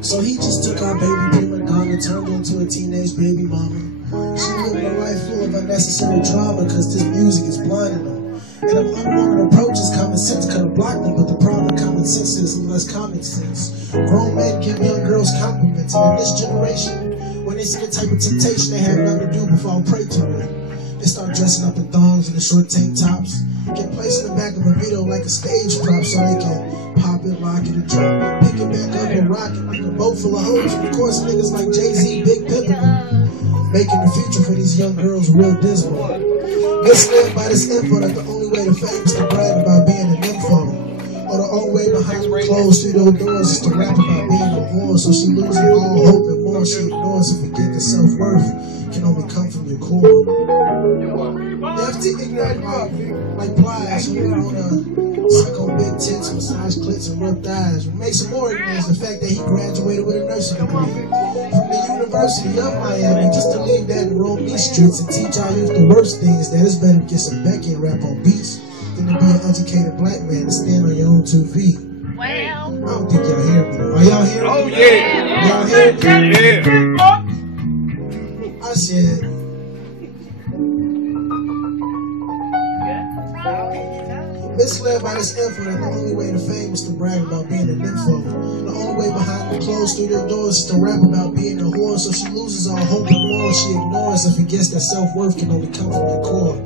So he just took our baby prima donna, turned her into a teenage baby mama. She lived a life full of unnecessary trauma, cause this music is blinding them. And if unwanted approaches, common sense could have blocked them, but the problem with common sense is less common sense. Grown men give young girls compliments, and in this generation, when they see the type of temptation, they have nothing to do but fall prey to it. They start dressing up in thongs and the short tank tops, get placed in the back of a video like a stage prop so they can pop it, lock it, and drop it, pick it back up and rock it like a boat full of hoes. And of course, niggas like Jay-Z, Big Pimpin', making the future for these young girls real dismal. Misled by this info that the only way to fame is to brag about being an info, or the only way behind closed studio doors is to rap about being a whore. So she loses all hope and more she ignores and forget that self-worth can only come from your core. Left to ignorant like plies who wanna suck on big tits, massage clits, and rub thighs. What makes him more ignorant is the fact that he graduated with a nursing degree from the University of Miami, just to leave that and roam these streets and teach our youth the worst things. That it's better to get some Becky and rap on beats than to be an educated black man and stand on your own 2 feet. Well, I don't think y'all hear me though. Are y'all hearing me? Oh yeah. Y'all hear me? Yeah. I said, misled by this info that the only way to fame is to brag about being an info. The only way behind the closed studio doors is to rap about being a whore. So she loses all hope and more she ignores and forgets that self-worth can only come from your core.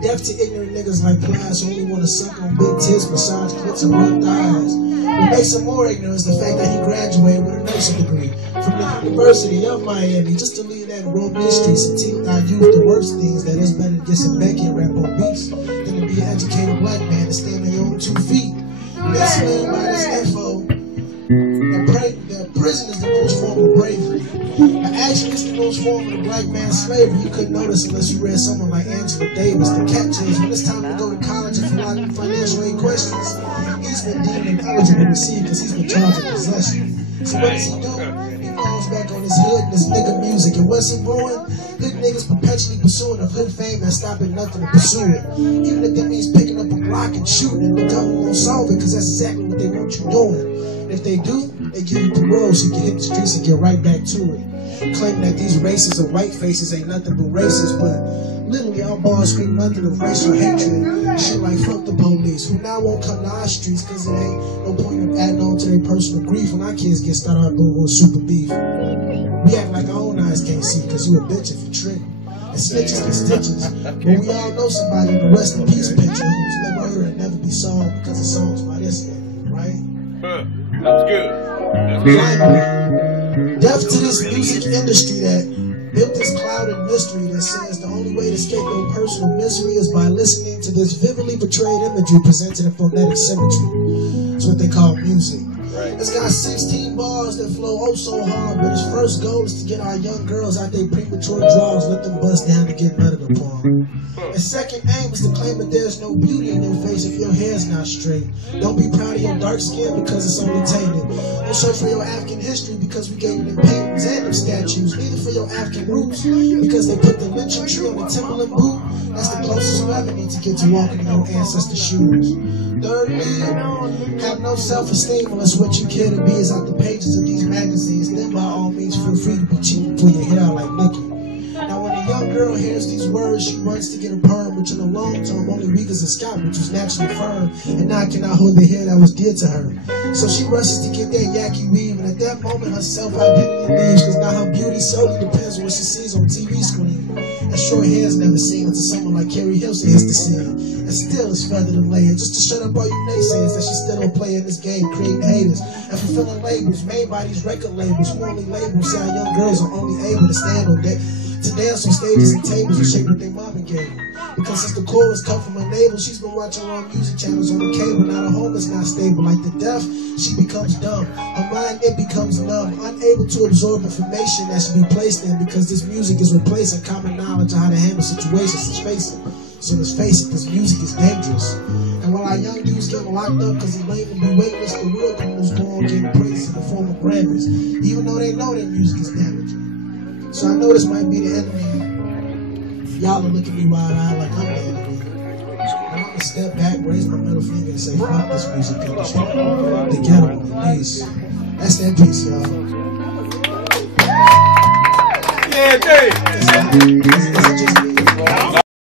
Deaf to ignorant niggas like plies who only want to suck on big tits, massage clits, and rub thighs. What makes him more ignorant is the fact that he graduated with a nursing degree from the University of Miami, just to leave that and roam these streets and teach our youth the worst things. That it's better to get some Becky and rap on beats than to be an educated black man and stand on your own 2 feet. Misled by this info that prison is the most form of bravery. But actually, it's the most form of the black man's slavery. You couldn't notice unless you read someone like Angela Davis. The catch is when it's time to go to college and fill out financial aid questions, he's been deemed ineligible to receive because he's been charged with possession. So what does he do? He falls back on his hood and his nigga music. And what's it doing? Hood niggas perpetually pursuing a hood fame and stopping nothing to pursue it. Even if that means picking up a Glock and shooting, and the government won't solve it because that's exactly what they want you doing. And if they do, they give you parole so you can hit the streets and get right back to it. Claiming that these races of white faces ain't nothing but racist, but literally our bars scream nothing of racial hatred. Shit like fuck the police, who now won't come to our streets cause it ain't no point in adding on to their personal grief when our kids get started out going on super beef. We act like our own eyes can't see cause you a bitch if you trick. And snitches get stitches, but we all know somebody in the rest in peace picture who's never heard and never be solved because of songs by this nigga, right? That's good. That's good. Deaf to this music industry that built this cloud of mystery that says the only way to escape your personal misery is by listening to this vividly portrayed imagery presented in phonetic symmetry. It's what they call music. Right. It's got 16 bars that flow oh so hard, but its first goal is to get our young girls out their premature draws, let them bust down to get nutted upon. Its second aim is to claim that there's no beauty in your face if your hair's not straight. Don't be proud of your dark skin because it's only tainted. Don't search for your African history because we gave you them paintings and them statues. Neither for your African roots because they put the lynching tree on the Timberland boot. That's the closest you ever need to get to walking in your ancestors' shoes. Thirdly, have no self-esteem unless what you care to be is out the pages of these magazines. Then by all means feel free to be cheap and pull your hair out like Nicki. Now when a young girl hears these words, she runs to get a perm, which in the long term only weakens her scalp, which was naturally firm, and now cannot hold the hair that was dear to her. So she rushes to get that yaki weave, and at that moment her self-identity leaves, because now her beauty solely depends on what she sees on TV screen. And short hair is never seen until someone like Carrie Hilson hits the scene. And still it's feathered and layered, just to shut up all you naysayers that she's still don't play in this game, creating haters and fulfilling labels made by these record labels who only labels say our young girls are only able to stand on deck, to dance on stages and tables and shake what their mama gave her. Because since the chorus come from her navel, she's been watching wrong music channels on the cable. Now the home is not stable. Like the deaf, she becomes dumb. Her mind, it becomes numb, unable to absorb information that should be placed in, because this music is replacing common knowledge of how to handle situations. Let's face it. So let's face it, this music is dangerous. And while our young dudes getting locked up because they lame to be weightless, the real criminals go on getting praised in the form of Grammys, even though they know their music is damaging. So I know this might be the enemy. Y'all are looking at me wide-eyed like I'm the enemy. I'm gonna step back, raise my middle finger, and say, fuck this music industry. The ghetto police. That's that piece, y'all. Yeah, Jay.